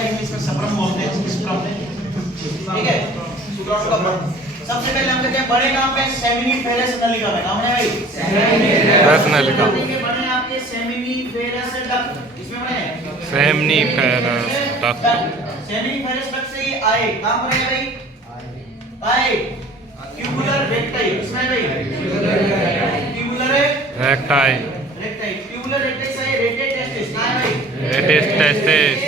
होता है, इंग्लिश में सप्रम बोलते हैं, स्प्रम में, ठीक है। शुक्राणु का ब्रह्म। सबसे पहले हम कहते हैं बड़े काम पे सेमिनिफेरस नलिका में, काम है भाई सेमिनिफेरस नलिका। बड़े आपके सेमिनिफेरस डक्ट, इसमें बड़े सेमिनिफेरस डक्ट। सेमिनिफेरस डक्ट से ये आए काम करेंगे भाई आए ट्यूबुलर रेक्टाई, इसमें भाई tubular recti, recti, tubular recti से रेटेड टेस्टिस, कहां है भाई rated testis,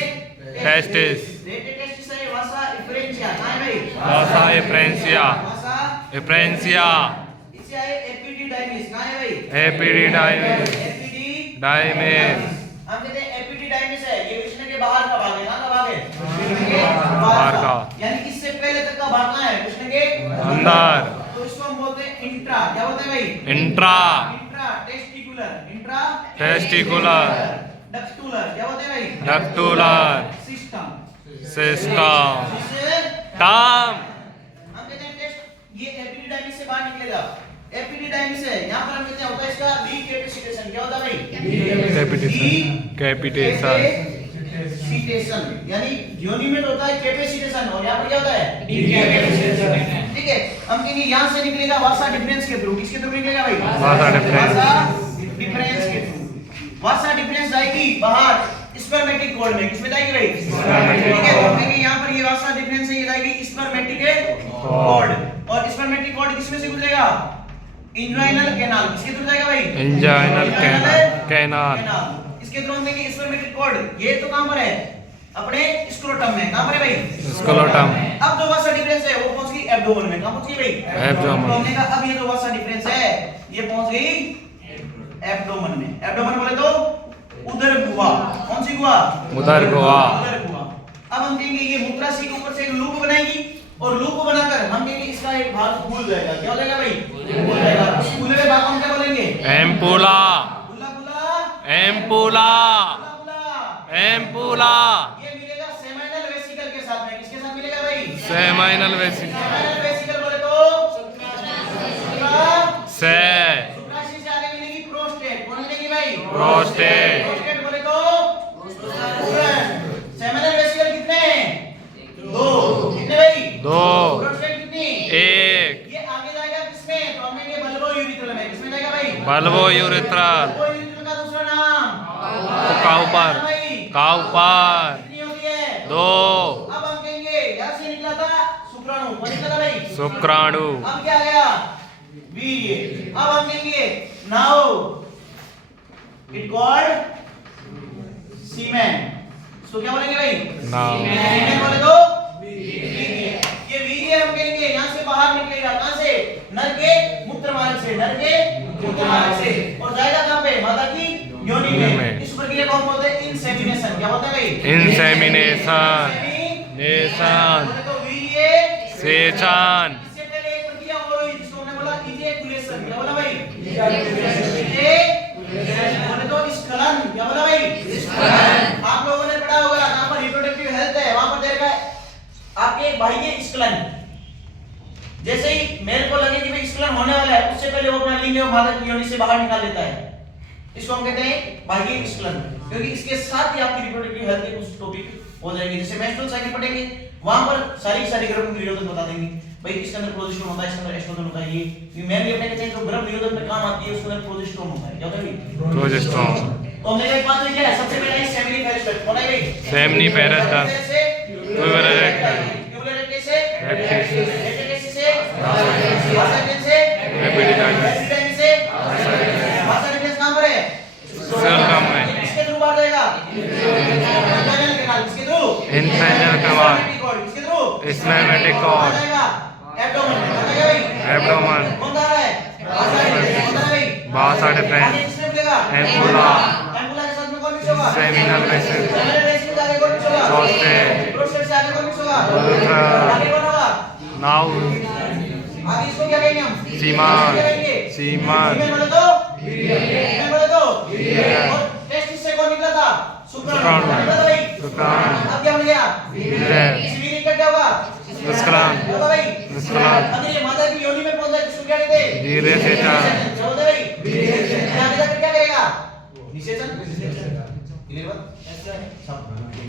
testis, rated testis से वासा इफ्रेंशिया, कहां है भाई वासा इफ्रेंशिया, वासा इफ्रेंशिया, इससे आए एपिडिडाइमिस, कहां है भाई एपिडिडाइमिस, डाइमिस। हम कहते हैं एपिडिडाइमिस है, ये कृष्ण के बाहर का भाग है, कहां का भाग है कृष्ण के बाहर का, यानी इससे पहले तक का भाग कहां है कृष्ण के अंदर। तो इसको हम बोलते हैं इंट्रा, क्या बोलते हैं भाई intra, intra testicular, intra testicular, ductular, क्या बोलते हैं भाई डक्टुलर, सिस्टम, सिस्टम, इससे टर्म। हम कहते हैं टेस्ट, ये एपिडिडाइमिस से बाहर निकलेगा, एपिडिडाइमिस है, यहां पर हम कहते हैं होता है इसका डीकैपिटेशन, क्या होता है भाई कैपिटेशन, कैपिटेशन, कैपेसिटेशन, यानी योनि में तो होता है कैपेसिटेशन और यहां पर क्या होता है डीकैपिटेशन, ठीक है। हम कहेंगे यहां से निकलेगा वासा डिफरेंस के थ्रू, किसके थ्रू निकलेगा भाई वासा डिफरेंस, वासा डिफरेंस के थ्रू। वासा डिफरेंस जाएगी बाहर स्पर्मेटिक कॉर्ड में, किसमें जाएगी भाई ठीक है। हम कहेंगे यहां पर ये वासा डिफरेंस है, ये जाएगी स्पर्मेटिक कॉर्ड, और स्पर्मेटिक कॉर्ड किसमें से गुजरेगा इंजाइनल कैनाल, किसके थ्रू जाएगा भाई इंजाइनल कैनाल, इसके थ्रू हम देंगे स्पर्मेटिक कॉर्ड, ये तो कहां पर है अपने स्क्रोटम में, कहां पर है भाई स्क्रोटम। अब जो वासा डिफरेंस है वो पहुंच गई एब्डोमेन में, कहां पहुंच गई भाई एब्डोमेन। तो हमने कहा अब ये जो वासा डिफरेंस है ये पहुंच गई एब्डोमेन में। एब्डोमेन बोले तो उदर गुहा, कौन सी गुहा उदर गुहा। उदर गुहा। अब हम कहेंगे ये मूत्राशय के ऊपर से एक लूप बनाएगी और लूप बनाकर हम कहेंगे इसका एक भाग खुल जाएगा, क्या हो जाएगा भाई खुल जाएगा। उस खुले हुए भाग को हम क्या बोलेंगे एम्पुला, एम्पुला, बुला। एम्पुला। ये मिलेगा सेमाइनल वेसिकल के साथ में, किसके साथ मिलेगा भाई सेमाइनल वेसिकल, सेमाइनल वेसिकल बोले तो से, शुक्राशय से आगे मिलेगी प्रोस्टेट, कौन मिलेगी भाई प्रोस्टेट, प्रोस्टेट बोले तो सेमाइनल वेसिकल कितने हैं दो, कितने भाई दो, प्रोस्टेट कितनी एक। ये आगे जाएगा किसमें तो हम कहेंगे बल्बो यूरिथ्रल में, किसमें जाएगा भाई बल्बो यूरिथ्रल, बल्बो यूरिथ्रल का दूसरा नाम का ऊपर, का ऊपर, कितनी होती है दो। अब हम कहेंगे यहां से निकला था शुक्राणु, कौन निकला था भाई शुक्राणु, अब क्या गया वीर्य। अब हम कहेंगे नाउ इट कॉल्ड सीमेन, इसको क्या बोलेंगे भाई नाउ सीमेन बोले तो वीर्य। ये वीर्य हम कहेंगे यहां से बाहर निकलेगा, कहां से नर के मूत्र मार्ग से, नर के मूत्र मार्ग से, और जाएगा कहां पे माता की योनि में। इस प्रक्रिया को हम बोलते हैं इंसेमिनेशन, क्या बोलते हैं भाई इंसेमिनेशन, नेशन, बोले तो वीर्य सेचन, इससे पहले एक प्रक्रिया और हुई जिसको हमने बोला इजैकुलेशन, क्या बोला भाई इजैकुलेशन बोले तो स्खलन, क्या बोला भाई स्खलन। आप लोगों ने पढ़ा होगा कहां पर रिप्रोडक्टिव हेल्थ है वहां पर देखा है आपके बाह्य स्खलन, जैसे ही मेरे को लगे कि भाई स्खलन होने वाला है उससे पहले वो अपना लिंग और मादा की योनि से बाहर निकाल लेता है, इसको हम कहते हैं बाह्य स्खलन। क्योंकि इसके साथ ही आपकी रिप्रोडक्टिव हेल्थ के कुछ टॉपिक हो जाएंगे, जैसे मेंस्ट्रुअल साइकिल पढ़ेंगे वहां पर सारी गर्भ निरोधक बता देंगे भाई इसके अंदर प्रोजेस्टेरोन होता है, इसके अंदर एस्ट्रोजन होता है, ये मेनली अपने कहते हैं जो गर्भ निरोधक में काम आती है उसके अंदर प्रोजेस्टेरोन होता है, क्या होता है प्रोजेस्टेरोन। तो हमने एक बात क्या है सबसे पहले सेमिनिफेरस डक्ट, कौन है भाई seminiferous duct, tubular rectum, tubular rectum से रेक्टिस, रेक्टिस से वासा से एपिडिडाइमिस, एपिडिडाइमिस से वासा डिफरेंस कहां पर है सेलकम में, किसके थ्रू बाहर जाएगा इंजाइनल कैनाल, किसके थ्रू इंजाइनल कैनाल, किसके थ्रू स्पर्मेटिक कॉर्ड, जाएगा एब्डोमेन में, बताइए भाई एब्डोमेन, कौन जा रहा है वासा डिफरेंस, कौन जा रहा है भाई वासा डिफरेंस, आगे किसने मिलेगा एम्पुला, एम्पुला के साथ में कौन मिक्स होगा सेमिनल वेसिकल, सेमिनल वेसिकल से आगे कौन मिक्स होगा प्रोस्टेट, प्रोस्टेट से आगे कौन मिक्स होगा यूरिथ्रल, आगे कौन होगा नाउ आगे इसको क्या कहेंगे हम सीमान, क्या कहेंगे सीमान, सीमेन बोले तो सीमेन बोले तो और टेस्टिस से कौन निकला था शुक्राणु, निकला था भाई शुक्राणु, अब क्या बन गया वीर्य, इस वीर्य का क्या होगा निष्कलन, क्या होगा भाई निष्कलन, अगर ये माता की योनि में पहुंच जाए तो क्या कहते हैं वीर्य सेचन, क्या होता है भाई आगे जाकर क्या करेगा निषेचन, क्लियर बात।